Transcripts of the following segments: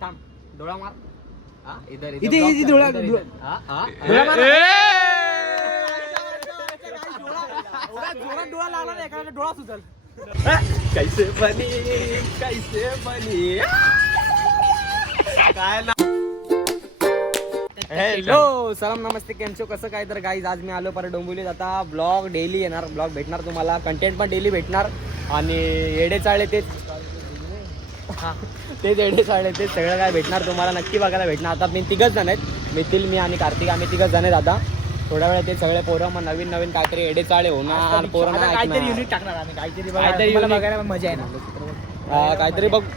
थांब डोळा मार. इधर इथे डोळा मार. जोरात डोळा लागला ना एखादा डोळा सुचल. कैसे बनी काय ना. हॅलो सलाम नमस्ते केम छो कसं काय. तर गाईज आज मी आलो परत डोंबिवलीत. आता ब्लॉग डेली येणार, ब्लॉग भेटणार तुम्हाला, कंटेंट पण डेली भेटणार. आणि येडे चाळे तेच येडे चाळे तेच सगळं काय भेटणार तुम्हाला, नक्की बघायला भेटणार. आता मी तिघच जण आहेत, मिथिल, मी आणि कार्तिक, आम्ही तिघच जण आहेत. आता थोड्या वेळा ते सगळे पोरं मग नवीन नवीन काहीतरी येडे चाळे होणार, पोरांना काहीतरी युनिट टाकणार आम्ही, काहीतरी बघायला मजा आहे ना.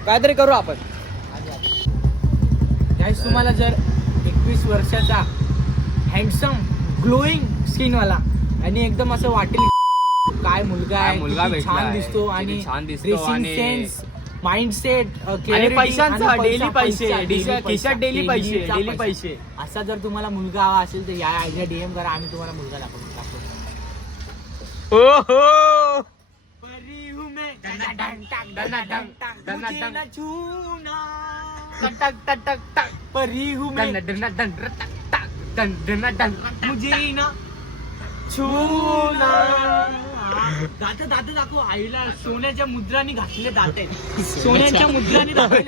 काहीतरी करू आपण. गाईस तुम्हाला जर 21 वर्षाचा हँडसम ग्लोईंग स्किन वाला आणि एकदम असं वाटेल काय मुलगा आहे, मुलगा किती छान दिसतो आणि ड्रेसिंग सेन्स, माइंडसेट, पैशांचा डेली पैसे खिशात डेली पैसे असा जर तुम्हाला मुलगा हवा असेल तर या आयडिया डीएम करा, आम्ही तुम्हाला मुलगा दाखवतो. परी हूँ मैं मुझे ना छूना. दात दाखव आईला. सोन्याच्या मुद्राने घातले दाते, सोन्यांच्या मुद्राने घातले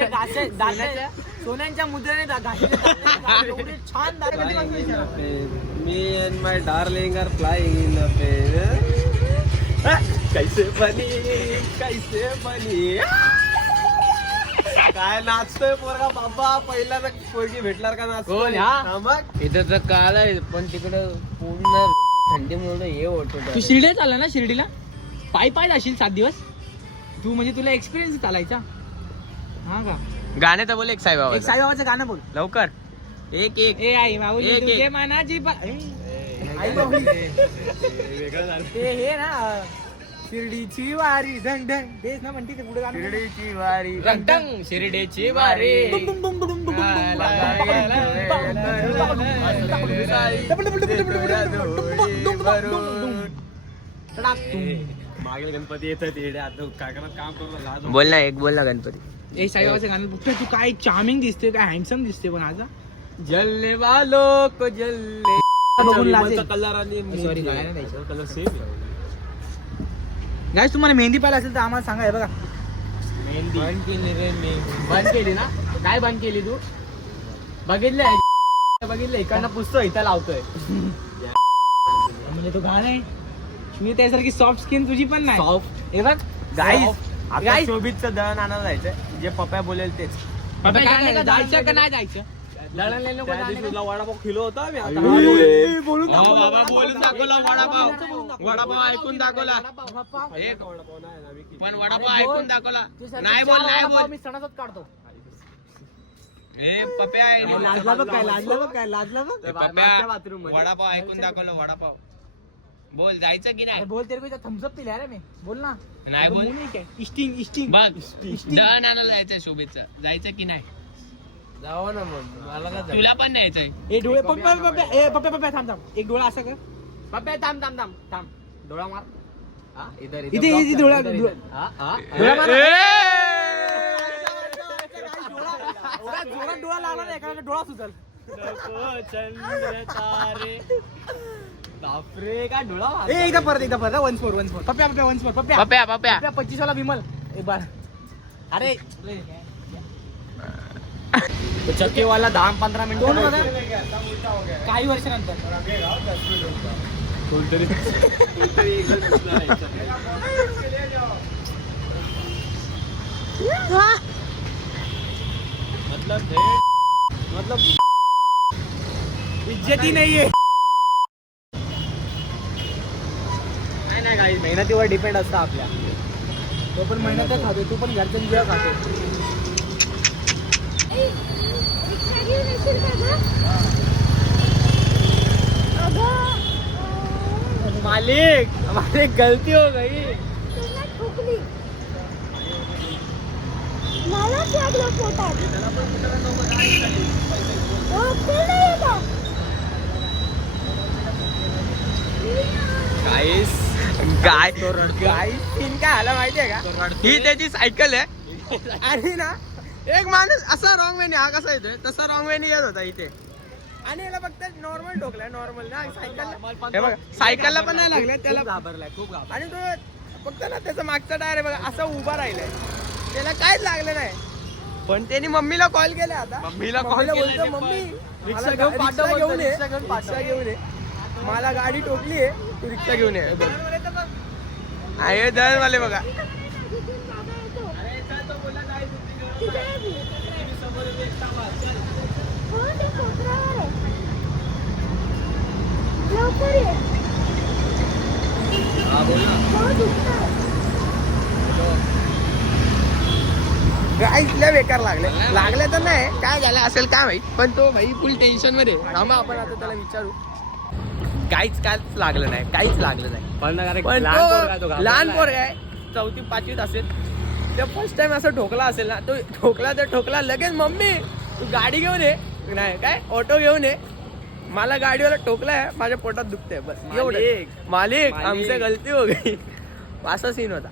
दाते, सोन्यांच्या मुद्राने घातले दाते. एवढे छान दात. Me and my darling are flying in the plane. कैसे बनी काय नाचतोय पोरगा बाबा. पहिला तर पोरगी भेटणार का नाच. कोण मग इथं तर काल पण तिकडं पूर्ण थंडीमुळे हे होत. तू शिर्डीला चालला ना, शिर्डीला पाय जाशील 7 दिवस तू, म्हणजे तुला एक्सपिरियन्स चालायचा. हा का. गाणे तर बोल एक साईबाबा. एक साईबाबाचं गाणं बोल लवकर. एक ए आई माऊली तुझे मानाची आई माऊली. हे ना शिर्डीची वारी ढंग ढंग तेच ना म्हणते ते पुढे गाणं. शिर्डीची वारी ढंग शिर्डीची वारी. मागील गणपती येतात येडे. आता काय करत काम करू. बोल ना एक बोल ना गणपती. ए साईबाबाचं गाणं बघतोय तू. काय चार्मिंग दिसते, काय हँडसम दिसते पण आज. जलने वालो को जलने. कलर आणि सॉरी कलर सेम. गाईस तुम्हाला मेहंदी पाहिजे असेल तर आम्हाला सांगा. हे बघा मेहंदी बंद केली रे. बंद केली ना. काय बंद केली तू. बघितलं इकडनं पुसतोय इथं लावतोय. म्हणजे तो गाणं आहे मी त्यासारखी सॉफ्ट स्किन तुझी पण नाही. सॉफ्ट. हे बघ गाईस शोभितचं दळण आणायला जायचं, जे पप्या बोलेल तेच. जायचं का नाही जायचं. वडापाव किलो होता. वडापाव ऐकून दाखवला. पण वडापाव ऐकून दाखवला. नाही बोल मी सणाचाच काढतो. पप्या लाजला बघ काय लाजला बघ. वडापाव ऐकून दाखवलं. वडापाव बोल जायचं की नाही. बोल तेरे थम्सअप पिल्या रे मी. बोल ना. नाही बोल. इस्टिंग बघ दळण आणायला जायचं शोभेचं. जायचं की नाही. जाऊ ना मग. मला तुला पण न्यायचंय. ए डोळे पप्प्या थांब. एक डोळा असं कर. पप्या थांब. डोळा मार. इथे डोळा मार. जोरात डोळा लागला ना एखादा डोळा सुचल. बापरे काय डोळा. एकदा परत वन्स फोर पप्प्या 25 वाला विमल एक बार. अरे चक्कीवाला 10-15 मिनिटं. काही वर्षानंतर मतलब इज्जती नाहीये. नाही काही मेहनतीवर डिपेंड असतं आपल्या. तो पण मेहनत खातो, तू पण घरच्या जेव्हा खातो. मालिक गलती हो गई. गाय सीन काय आला माहितीये का. ही त्याची सायकल आहे. अरे ना एक माणूस असा रॉंग वेने हा कसा येतोय तसा रॉंग वेने येत होता इथे आणि याला फक्त नॉर्मल ठोकलाय नॉर्मल ना सायकलला हे बघा सायकलला पण नाही लागलं त्याला घाबरलाय खूप घाबर आणि तो फक्त ना त्याचा मागचा टायर बघा असा उभा राहिलाय त्याला काहीच लागलं नाही पण त्याने मम्मीला कॉल केला आता मम्मीला मम्मीला बोलतो मम्मी रिक्षा मला घेऊन पाठव रिक्षा घेऊन ये रिक्षा घेऊन पाठव." रिक्षा घेऊन ये मला गाडी टोकली आहे तू रिक्षा घेऊन ये आहे दळणवाले बघा काय इथल्या बेकार लागले तर नाही काय झालं असेल काय माहित पण तो भाई फुल टेन्शन मध्ये थांबा आपण आता त्याला विचारू काहीच लागलं नाही पण पण तो लहान पोरगा आहे 4th 5वीत असेल ते फर्स्ट टाइम असं ठोकला असेल ना तो ठोकला लगेच मम्मी तू गाडी घेऊन ये नाही काय ऑटो घेऊन ये मला गाडीवाला ठोकलाय माझ्या पोटात दुखतंय बस एवढं मालिक आमची गलती हो गई असा सीन होता